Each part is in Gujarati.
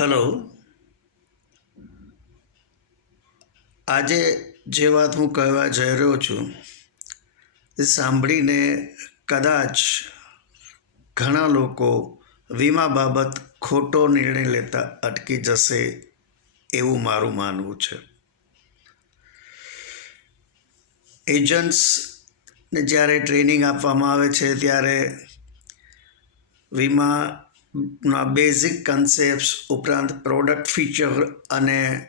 હલો. આજે જે વાત હું કહેવા જઈ રહ્યો છું એ સાંભળીને કદાચ ઘણા લોકો વીમા બાબત ખોટો નિર્ણય લેતા અટકી જશે એવું મારું માનવું છે. એજન્ટ્સને જ્યારે ટ્રેનિંગ આપવામાં આવે છે ત્યારે વીમાના બેઝિક કન્સેપ્ટ્સ ઉપરાંત પ્રોડક્ટ ફીચર અને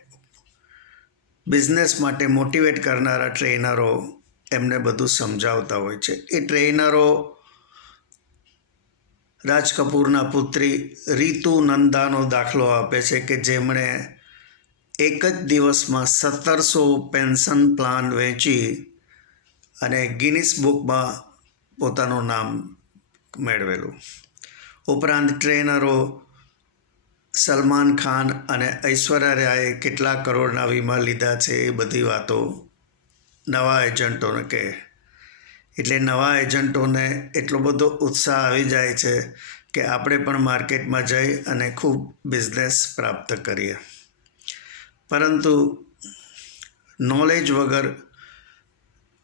બિઝનેસ માટે મોટિવેટ કરનારા ટ્રેનરો એમને બધું સમજાવતા હોય છે. એ ટ્રેનરો રાજ કપૂરના પુત્રી રીતુ નંદાનો દાખલો આપે છે કે જેમણે એક જ દિવસમાં 1700 પેન્શન પ્લાન વેચી અને ગિનિસ બુકમાં પોતાનું નામ મેળવેલું. ઉપરાંત ટ્રેનરો સલમાન ખાન અને ઐશ્વર્યા રાયે કેટલા કરોડના વીમા લીધા છે એ બધી વાતો નવા એજન્ટોને કહે. એટલે નવા એજન્ટોને એટલો બધો ઉત્સાહ આવી જાય છે કે આપણે પણ માર્કેટમાં જઈ અને ખૂબ બિઝનેસ પ્રાપ્ત કરીએ. પરંતુ નોલેજ વગર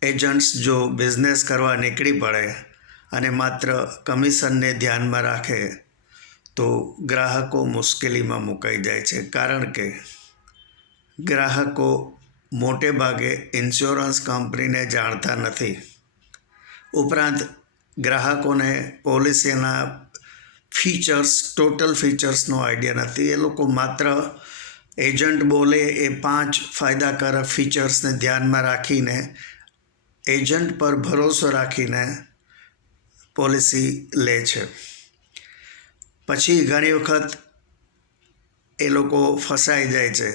એજન્ટ્સ જો બિઝનેસ કરવા નીકળી પડે અને માત્ર કમિશનને ધ્યાનમાં રાખે તો ગ્રાહકો મુશ્કેલીમાં મુકાઈ જાય છે. કારણ કે ગ્રાહકો મોટે ભાગે ઇન્સ્યોરન્સ કંપનીને જાણતા નથી. ઉપરાંત ગ્રાહકોને પોલિસીના ફીચર્સ, ટોટલ ફીચર્સનો આઈડિયા નથી. એ લોકો માત્ર એજન્ટ બોલે એ 5 ફાયદાકારક ફીચર્સને ધ્યાનમાં રાખીને એજન્ટ પર ભરોસો રાખીને પોલિસી લે છે. પછી ઘણી વખત એ લોકો ફસાઈ જાય છે.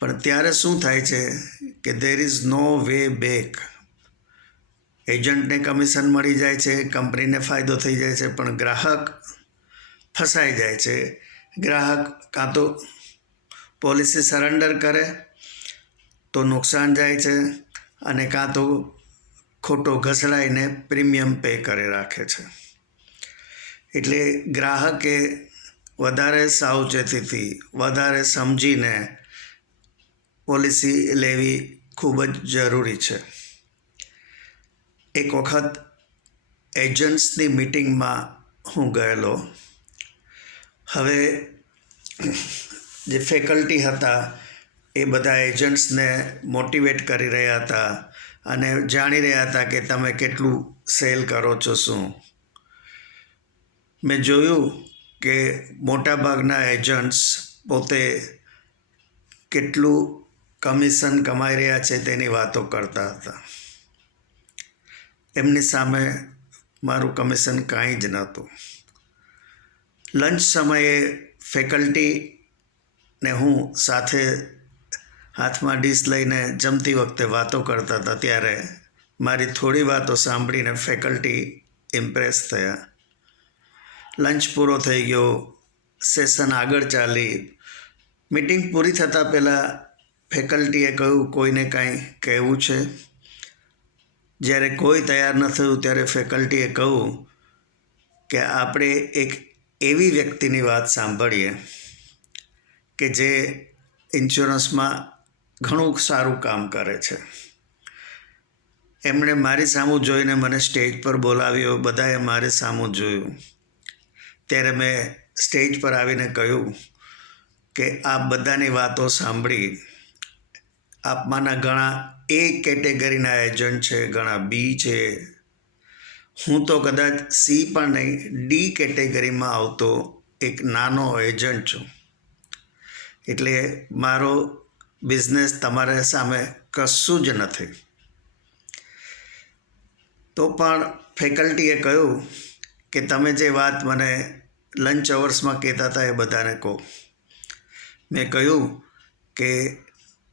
પણ ત્યારે શું થાય છે કે there is no way back. એજન્ટને કમિશન મળી જાય છે, કંપનીને ફાયદો થઈ જાય છે, પણ ગ્રાહક ફસાઈ જાય છે. ગ્રાહક કાં તો પોલિસી સરેન્ડર કરે તો નુકસાન જાય છે અને કાં તો ખોટો ઘસડાઈને પ્રીમિયમ પે કરી રાખે છે. એટલે ગ્રાહકે વધારે સાવચેતીથી, વધારે સમજીને પોલિસી લેવી ખૂબ જ જરૂરી છે. એક વખત એજન્ટ્સની મિટિંગમાં હું ગયેલો. હવે જે ફેકલ્ટી હતા એ બધા એજન્ટ્સને મોટિવેટ કરી રહ્યા હતા અને જાણી રહ્યા હતા કે તમે કેટલું સેલ કરો છો. શું મેં જોયું કે મોટાભાગના એજન્ટ્સ પોતે કેટલું કમિશન કમાઈ રહ્યા છે તેની વાતો કરતા હતા. એમની સામે મારું કમિશન કાંઈ જ નહોતું. લંચ સમયે ફેકલ્ટીને હું સાથે હાથમાં ડીશ લઈને જમતી વખતે વાતો કરતા હતા ત્યારે મારી થોડી વાતો સાંભળીને ફેકલ્ટી ઇમ્પ્રેસ થયા. લંચ પૂરો થઈ ગયો, સેશન આગળ ચાલી. મિટિંગ પૂરી થતાં પહેલાં ફેકલ્ટીએ કહ્યું કોઈને કાંઈ કહેવું છે. જ્યારે કોઈ તૈયાર ન થયું ત્યારે ફેકલ્ટીએ કહ્યું કે આપણે એક એવી વ્યક્તિની વાત સાંભળીએ કે જે ઇન્સ્યોરન્સમાં ઘણું સારું કામ કરે છે. એમણે મારી સામું જોઈને મને સ્ટેજ પર બોલાવ્યો. બધાએ મારી સામું જોયું. ત્યારે મેં સ્ટેજ પર આવીને કહ્યું કે આ બધાની વાતો સાંભળી આપમાંના ઘણા એ કેટેગરીના એજન્ટ છે, ઘણા બી છે. હું તો કદાચ સી પણ નહીં, ડી કેટેગરીમાં આવતો એક નાનો એજન્ટ છું. એટલે મારો બિઝનેસ તમારા સામે કશું જ નથી. તો પણ ફેકલ્ટીએ કહ્યું કે તમે જે વાત મને લંચ અવર્સમાં કહેતા હતા એ બધાને કહો. મેં કહ્યું કે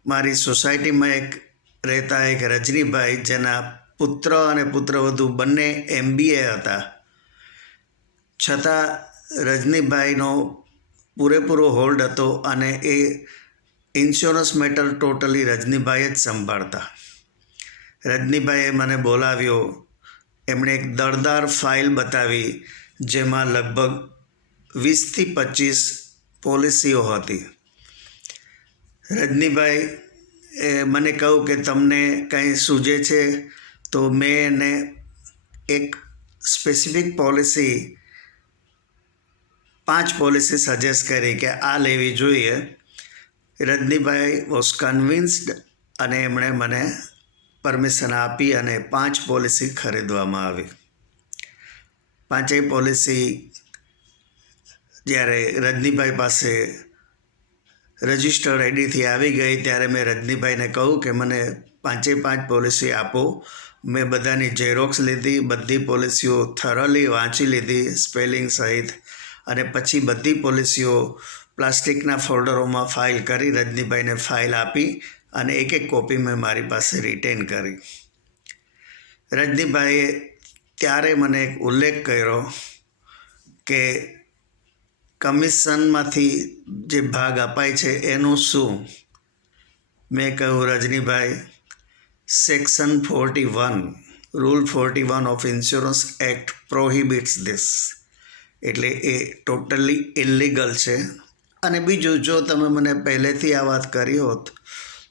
મારી સોસાયટીમાં રહેતા એક રજનીભાઈ, જેના પુત્ર અને પુત્રવધુ બંને MBA હતા, છતાં રજનીભાઈનો પૂરેપૂરો હોલ્ડ હતો અને એ ઇન્સ્યોરન્સ મેટર ટોટલી રજનીભાઈ જ સંભાળતા. રજનીભાઈએ મને બોલાવ્યો. એમણે એક દળદાર ફાઇલ બતાવી જેમાં લગભગ 20 થી 25 પોલિસીઓ હતી. રજનીભાઈ મને કહ્યું કે તમને કંઈ સૂઝે છે, તો મેં એને એક સ્પેસિફિક પોલિસી 5 પોલિસી સજેસ્ટ કરી કે આ લેવી જોઈએ. રજનીભાઈ વોઝ કન્વિન્સ્ડ અને એમણે મને પરમિશન આપી અને 5 પોલિસી ખરીદવામાં આવી. 5 પોલિસી જ્યારે રજનીભાઈ પાસે રજિસ્ટર રેડીથી આવી ગઈ ત્યારે મેં રજનીભાઈને કહ્યું કે મને 5 પોલિસી આપો. મેં બધાની ઝેરોક્સ લીધી, બધી પોલિસીઓ થરોલી વાંચી લીધી સ્પેલિંગ સહિત, અને પછી બધી પોલિસીઓ પ્લાસ્ટિકના ફોલ્ડરોમાં ફાઇલ કરી રજનીભાઈને ફાઇલ આપી અને એક કોપી મેં મારી પાસે રિટેન કરી. રજનીભાઈએ ત્યારે મને એક ઉલ્લેખ કર્યો કે કમિશનમાંથી જે ભાગ અપાય છે એનું શું? મેં કહ્યું, Rajnibhai, section 41 rule 41 of insurance act prohibits this. એટલે એ ટોટલી ઇલીગલ છે. અને બીજું, જો તમે મને પહેલેથી આ વાત કરી હોત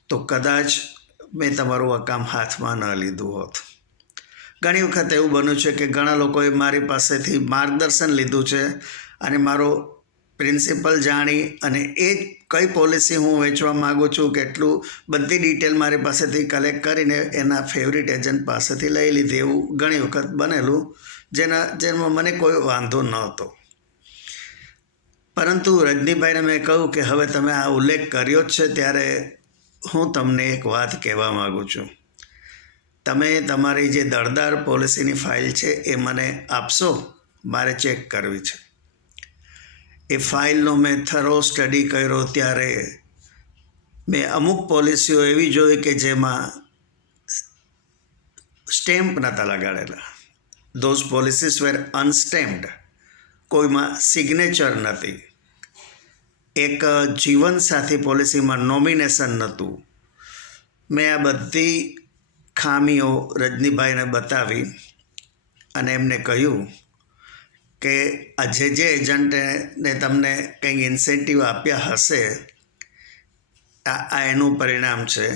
તો કદાચ મેં તમારું આ કામ હાથમાં ન લીધું હોત. ઘણી વખત એવું બન્યું છે કે ઘણા લોકોએ મારી પાસેથી માર્ગદર્શન લીધું છે અને મારો પ્રિન્સિપલ જાણી અને એ જ કઈ પોલિસી હું વેચવા માગું છું કેટલું બધી ડિટેલ મારી પાસેથી કલેક્ટ કરીને એના ફેવરિટ એજન્ટ પાસેથી લઈ લીધી. એવું ઘણી વખત બનેલું, જેમાં મને કોઈ વાંધો નહોતો. પરંતુ રજનીભાઈને મેં કહ્યું કે હવે તમે આ ઉલ્લેખ કર્યો જ છે ત્યારે હું તમને એક વાત કહેવા માગું છું. તમે તમારી જે દળદાર પોલિસીની ફાઇલ છે એ મને આપશો, મારે ચેક કરવી છે. એ ફાઇલનો મેં થરો સ્ટડી કર્યો ત્યારે મેં અમુક પોલિસીઓ એવી જોઈ કે જેમાં સ્ટેમ્પ નહોતા લગાડેલા. Those policies were unstamped. કોઈમાં સિગ્નેચર નથી. એક જીવનસાથી પોલિસીમાં નોમિનેશન નહોતું. મેં આ બધી ખામીઓ રજનીભાઈને બતાવી અને એમને કહ્યું કે આ જે એજન્ટને તમને કંઈક ઇન્સેન્ટિવ આપ્યા હશે, આ એનું પરિણામ છે.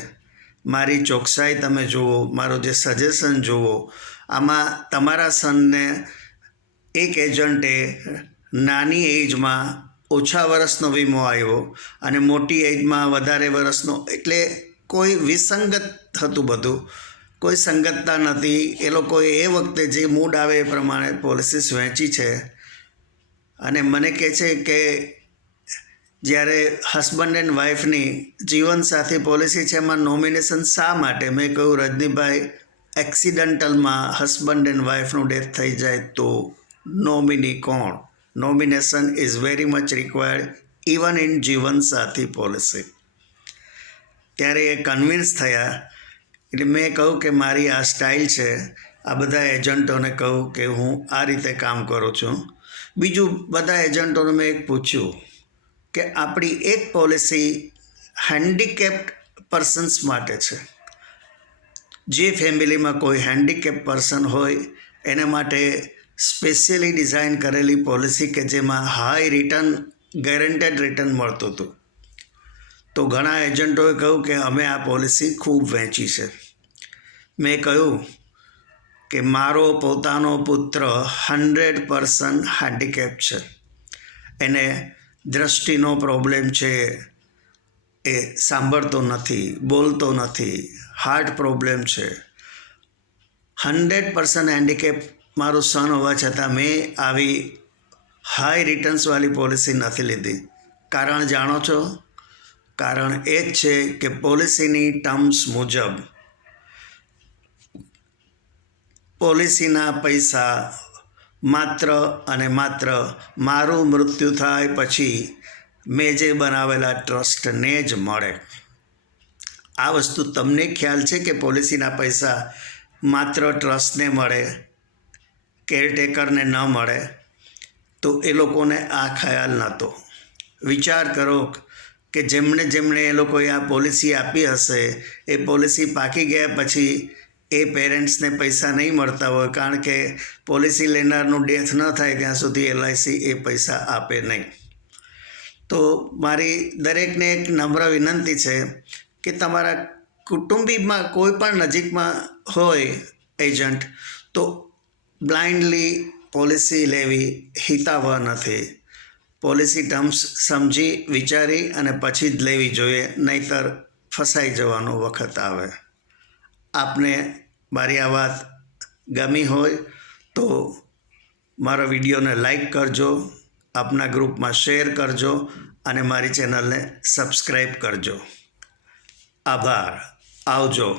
મારી ચોકસાઈ તમે જુઓ, મારો જે સજેશન જુઓ. આમાં તમારા સનને એક એજન્ટે નાની એજમાં ઓછા વર્ષનો વીમો આવ્યો અને મોટી એજમાં વધારે વર્ષનો, એટલે કોઈ વિસંગત હતું બધું, કોઈ સંગતતા નથી. એ લોકોએ એ વખતે જે મૂડ આવે એ પ્રમાણે પોલિસીસ વહેંચી છે. અને મને કહે છે કે જ્યારે હસબન્ડ એન્ડ વાઈફની જીવનસાથી પોલિસી છે એમાં નોમિનેશન શા માટે? મેં કહ્યું, રજનીભાઈ, એક્સિડન્ટલમાં હસબન્ડ એન્ડ વાઈફનું ડેથ થઈ જાય તો નોમિની કોણ? Nomination is very much required even in જીવનસાથી પોલિસી. ત્યારે એ કન્વિન્સ થયા. એટલે મેં કહ્યું કે મારી આ સ્ટાઇલ છે. આ બધા એજન્ટોને કહું કે હું આ રીતે કામ કરું છું. બીજું, બધા એજન્ટોને મેં એક પૂછ્યું કે આપણી એક પોલિસી હેન્ડીકેપ્ડ પર્સન્સ માટે છે. જે ફેમિલીમાં કોઈ હેન્ડીકેપ પર્સન હોય એના માટે સ્પેશિયલી ડિઝાઇન કરેલી પોલિસી કે જેમાં હાઈ રિટર્ન, ગેરંટેડ રિટર્ન મળતું હતું. તો ઘણા એજન્ટોએ કહ્યું કે અમે આ પોલિસી ખૂબ વહેંચી છે. મેં કહ્યું કે મારો પોતાનો પુત્ર 100% હેન્ડીકેપ છે. એને દ્રષ્ટિનો પ્રોબ્લેમ છે, એ સાંભળતો નથી, બોલતો નથી, હાર્ટ પ્રોબ્લેમ છે. 100% હેન્ડીકેપ મારું સન હોવા છતાં મેં આવી હાઈ રિટર્ન્સવાળી પોલિસી નથી લીધી. કારણ જાણો છો? કારણ એ જ છે કે પોલિસીની ટર્મ્સ મુજબ પોલિસીના પૈસા માત્ર અને માત્ર મારું મૃત્યુ થાય પછી મેં જે બનાવેલા ટ્રસ્ટને જ મળે. આ વસ્તુ તમને ખ્યાલ છે કે પોલિસીના પૈસા માત્ર ટ્રસ્ટને મળે, કેરટેકરને ન મળે? તો એ લોકોને આ ખ્યાલ નહોતો. વિચાર કરો કે જેમણે એ લોકોએ આ પોલિસી આપી હશે એ પોલિસી પાકી ગયા પછી એ પેરેન્ટ્સને પૈસા નહીં મળતા હોય, કારણ કે પોલિસી લેનારનું ડેથ ન થાય ત્યાં સુધી LIC એ પૈસા આપે નહીં. તો મારી દરેકને એક નમ્ર વિનંતી છે કે તમારા કુટુંબીમાં કોઈ પણ નજીકમાં હોય એજન્ટ તો બ્લાઇન્ડલી પોલિસી લેવી હિતાવહ નથી. પોલિસી ટર્મ્સ સમજી વિચારી અને પછી જ લેવી જોઈએ, નહીંતર ફસાઈ જવાનો વખત આવે. આપને મારી આ વાત ગમી હોય તો મારા વિડીયોને લાઈક કરજો, આપના ગ્રુપમાં શેર કરજો અને મારી ચેનલને સબસ્ક્રાઈબ કરજો. આભાર. આવજો.